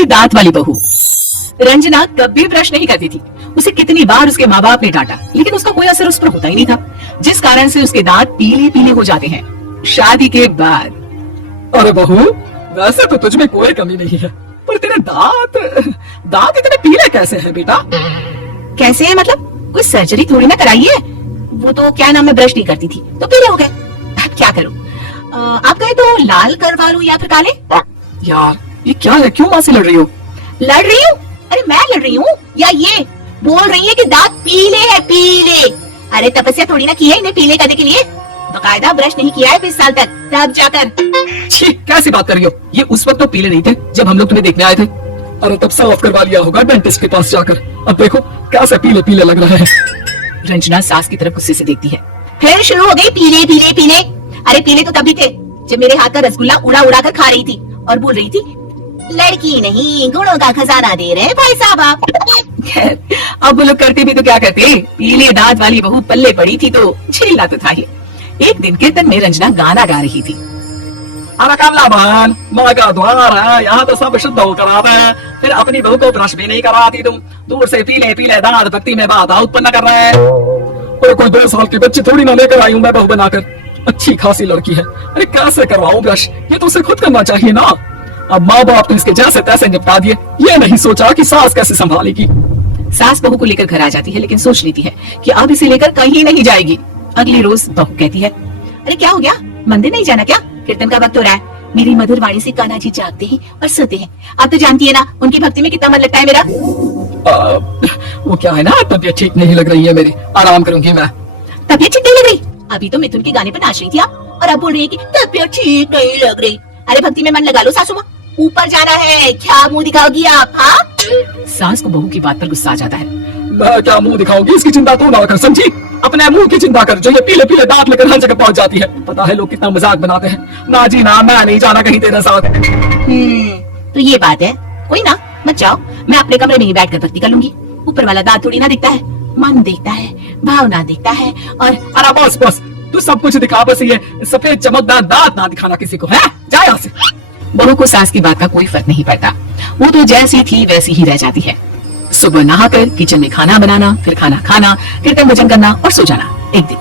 पीले दांत वाली बहू। रंजना कभी ब्रश नहीं करती थी। उसे कितनी बार उसके माँ बाप ने डांटा, लेकिन उसका कोई असर उस पर होता ही नहीं था, जिस कारण से उसके दांत पीले पीले हो जाते हैं। शादी के बाद, अरे बहू, वैसे तो तुझ में कोई कमी नहीं है, पर तेरे दांत इतने पीले कैसे हैं बेटा? कैसे है मतलब? कोई सर्जरी थोड़ी ना कराई है। वो तो क्या नाम, मैं ब्रश नहीं करती थी तो पीले हो गए। अब क्या करूं? आप कहे तो लाल करवा लूं या फिर काले? यार ये क्या है, क्यों माँ से लड़ रही हो? लड़ रही हूँ? अरे मैं लड़ रही हूँ या ये बोल रही है कि दांत पीले हैं, पीले। अरे तपस्या थोड़ी ना की है इन्हें पीले करने के लिए, बकायदा ब्रश नहीं किया है 20 साल तक, तब जाकर। छी, कैसी बात कर रही हो? ये उस वक्त तो पीले नहीं थे जब हम लोग तुम्हें देखने आए थे। अरे तब साफ करवा लिया होगा डेंटिस्ट के पास जाकर। अब देखो कैसे पीले पीले लग रहे हैं। रंजना सास की तरफ गुस्से से देखती है। फिर शुरू हो गई पीले पीले पीले। अरे पीले तो तभी थे जब मेरे हाथ का रसगुल्ला उड़ा उड़ा कर खा रही थी और बोल रही थी, लड़की नहीं गुणों का खजाना दे रहे भाई साहब आप। खैर, अब वो लोग करते भी तो क्या करते, पीले दांत वाली बहू पल्ले पड़ी थी तो झेलना तो था ही। एक दिन कीर्तन में रंजना गाना गा रही थी। अरे कमलाबान, माँ का द्वार है, यहाँ तो सब शुद्ध होकर आते हैं, फिर अपनी बहू को ब्रश भी नहीं कराती तुम। दूर से पीले पीले दांत भक्ति में बाधा उत्पन्न कर रहे हैं। और कोई 2 साल की बच्ची थोड़ी ना लेकर आई हूँ मैं बहू बनाकर, अच्छी खासी लड़की है। अरे कैसे करवाऊं ब्रश, ये तो उसे खुद करना चाहिए ना। अब माँ बाप तो इसके जैसे तैसे निपटा दिए, ये नहीं सोचा कि सास कैसे संभालेगी। सास बहू को लेकर घर आ जाती है, लेकिन सोच लेती है कि अब इसे लेकर कहीं नहीं जाएगी। अगली रोज बहू कहती है, अरे क्या हो गया, मंदिर नहीं जाना क्या? कीर्तन का वक्त हो रहा है। मेरी मधुर वाणी से कान्हा जी जागते हैं और सोते हैं। आप तो जानती है ना उनकी भक्ति में कितना मन लगता है मेरा। वो क्या है ना, तबीयत ठीक नहीं लग रही है मेरी, आराम करूंगी मैं। तबीयत ठीक नहीं लग रही? अभी तो मिथुन के गाने पर नाच रही थी आप, और अब बोल रही है कि तबीयत ठीक नहीं लग रही। अरे भक्ति में मन लगा लो सासू माँ, ऊपर जाना है, क्या मुंह दिखाओगी आप? हाँ, सास को बहू की बात पर गुस्सा आ जाता है। मैं क्या मुंह दिखाऊंगी, इसकी चिंता तू ना कर, समझी? अपने मुंह की चिंता कर, जो ये पीले पीले दांत लेकर हर जगह पहुंच जाती है। पता है लोग कितना मजाक बनाते हैं। ना जी ना, मैं नहीं जाना कहीं तेरे साथ। तो ये बात है, कोई ना, मत जाओ, मैं अपने कमरे में ही बैठ कर भक्ति कर लूंगी। ऊपर वाला दांत थोड़ी ना दिखता है, मन देखता है, भावना देखता है। और अरे बस बस, तू सब कुछ दिखा, बस ये सफेद चमकदार दांत ना दिखाना किसी को, है? जा यहाँ से। बहू को सास की बात का कोई फर्क नहीं पड़ता, वो तो जैसी थी वैसी ही रह जाती है। सुबह नहाकर किचन में खाना बनाना, फिर खाना खाना, कीर्तन भजन करना और सो जाना। एक दिन,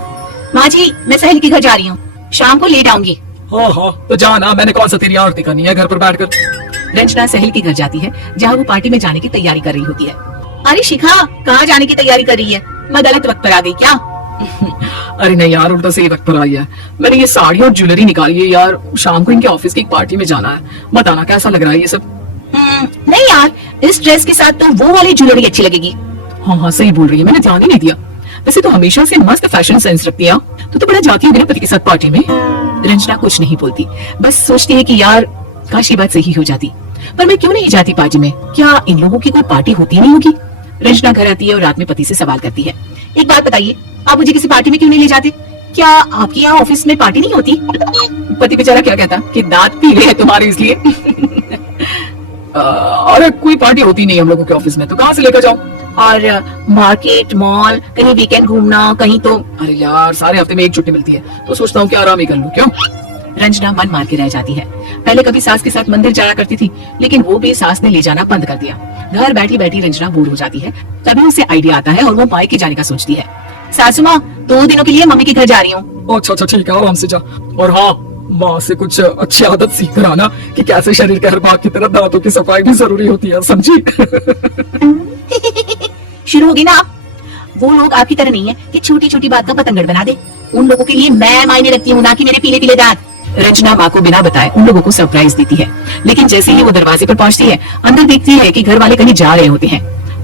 माँ जी मैं सहेली के घर जा रही हूँ, शाम को लेट आऊंगी। हाँ हाँ तो जाना, मैंने कौन सा तेरी आरती करनी है घर पर बैठकर। रंजना सहेली के घर जाती है जहाँ वो पार्टी में जाने की तैयारी कर रही होती है। अरे शिखा, कहाँ जाने की तैयारी कर रही है? मैं गलत वक्त पर आ गई क्या? अरे नहीं यार, उल्टा सही वक्त पर आई है। मैंने ये साड़ी और ज्वेलरी निकाली है यार, शाम को इनके ऑफिस की एक पार्टी में जाना है। बताना कैसा लग रहा है ये सब? नहीं यार, इस ड्रेस के साथ तो वो वाली ज्वेलरी अच्छी लगेगी। हाँ हाँ सही बोल रही है, मैंने ध्यान ही नहीं दिया। वैसे तो हमेशा से मस्त फैशन सेंस रखती है। तो बड़ा जाती होगी ना पति के साथ पार्टी में। रंजना कुछ नहीं बोलती, बस सोचती है कि यार काश ये बात सही हो जाती, पर मैं क्यों नहीं जाती पार्टी में? क्या इन लोगों की कोई पार्टी होती नहीं होगी? रंजना घर आती है और रात में पति से सवाल करती है, एक बात बताइए, आप मुझे किसी पार्टी में क्यों नहीं ले जाते? क्या आपके यहाँ ऑफिस में पार्टी नहीं होती? पति बेचारा क्या कहता कि दांत पीले हैं तुम्हारे इसलिए। अरे कोई पार्टी होती नहीं हम लोगों के ऑफिस में, तो कहाँ से लेकर जाऊँ? और मार्केट, मॉल, कहीं वीकेंड घूमना, कहीं तो। अरे यार सारे हफ्ते में एक छुट्टी मिलती है, तो सोचता हूँ कि आराम ही कर लूँ। क्यों? रंजना मन मार के रह जाती है। पहले कभी सास के साथ मंदिर जाया करती थी, लेकिन वो भी सास ने ले जाना बंद कर दिया। घर बैठी बैठी रंजना बोर हो जाती है। तभी उसे आइडिया आता है और वो मायके जाने का सोचती है। सासू माँ, 2 दिनों के लिए मम्मी के घर जा रही हूँ। अच्छा अच्छा ठीक है, आराम से जा। और हाँ, माँ से कुछ अच्छी आदत सीख कर आना कि कैसे शरीर के हर भाग की तरह दांतों की सफाई भी जरूरी होती है, समझी? शुरू हो गई ना आप। वो लोग आपकी तरह नहीं है कि छोटी छोटी बात का पतंगड़ बना दे। उन लोगों के लिए मैं मायने रखती हूँ, ना कि मेरे पीले पीले दांत। रंजना माँ को बिना बताए उन लोगों को सरप्राइज देती है, लेकिन जैसे ही वो दरवाजे पर पहुंचती है, अंदर देखती है कि घर वाले कहीं जा रहे होते हैं।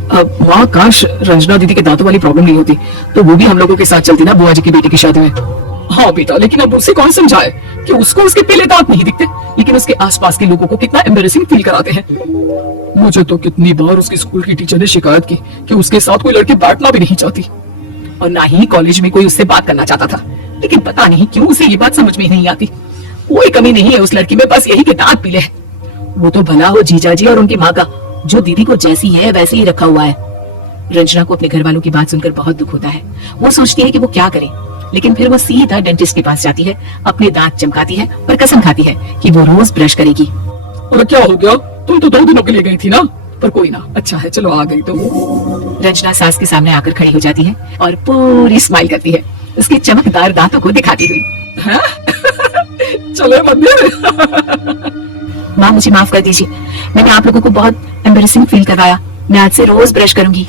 अब माँ, काश रंजना दीदी के दांतों वाली प्रॉब्लम नहीं होती, तो वो भी हम लोगों के साथ चलती ना बुआ जी की बेटी की शादी में। हाँ बेटा, लेकिन अब उसे कौन समझाए कि उसको उसके पीले दांत नहीं दिखते, लेकिन उसके आसपास के लोगों को कितना एम्बैरेसिंग फील कराते हैं। मुझे तो कितनी बार उसकी स्कूल की टीचर ने शिकायत की कि उसके साथ कोई लड़की बैठना भी नहीं चाहती, और ना ही कॉलेज में कोई उससे बात करना चाहता था। लेकिन पता नहीं क्यों उसे ये बात समझ में नहीं आती। कोई कमी नहीं है उस लड़की में, बस यही के दांत पीले हैं। वो तो भला हो जीजा जी और उनकी माँ का, जो दीदी को जैसी है वैसे ही रखा हुआ है। रंजना को अपने घर वालों की बात सुनकर बहुत दुख होता है। वो सोचती है कि वो क्या करे, लेकिन फिर वो सीधा डेंटिस्ट के पास जाती है, अपने दांत चमकाती है और कसम खाती है कि वो रोज ब्रश करेगी। और क्या हो गया, तुम तो 2 दिनों के लिए गई थी ना, पर कोई ना, अच्छा है, चलो आ गई तो। रंजना सास के सामने आकर खड़ी हो जाती है और पूरी स्माइल करती है, उसके चमकदार दांतों को दिखाती हुई। हैं? चले मंदिर। माँ मुझे माफ कर दीजिए, मैंने आप लोगों को बहुत एम्बेरसिंग फील करवाया। मैं आज से रोज ब्रश करूंगी।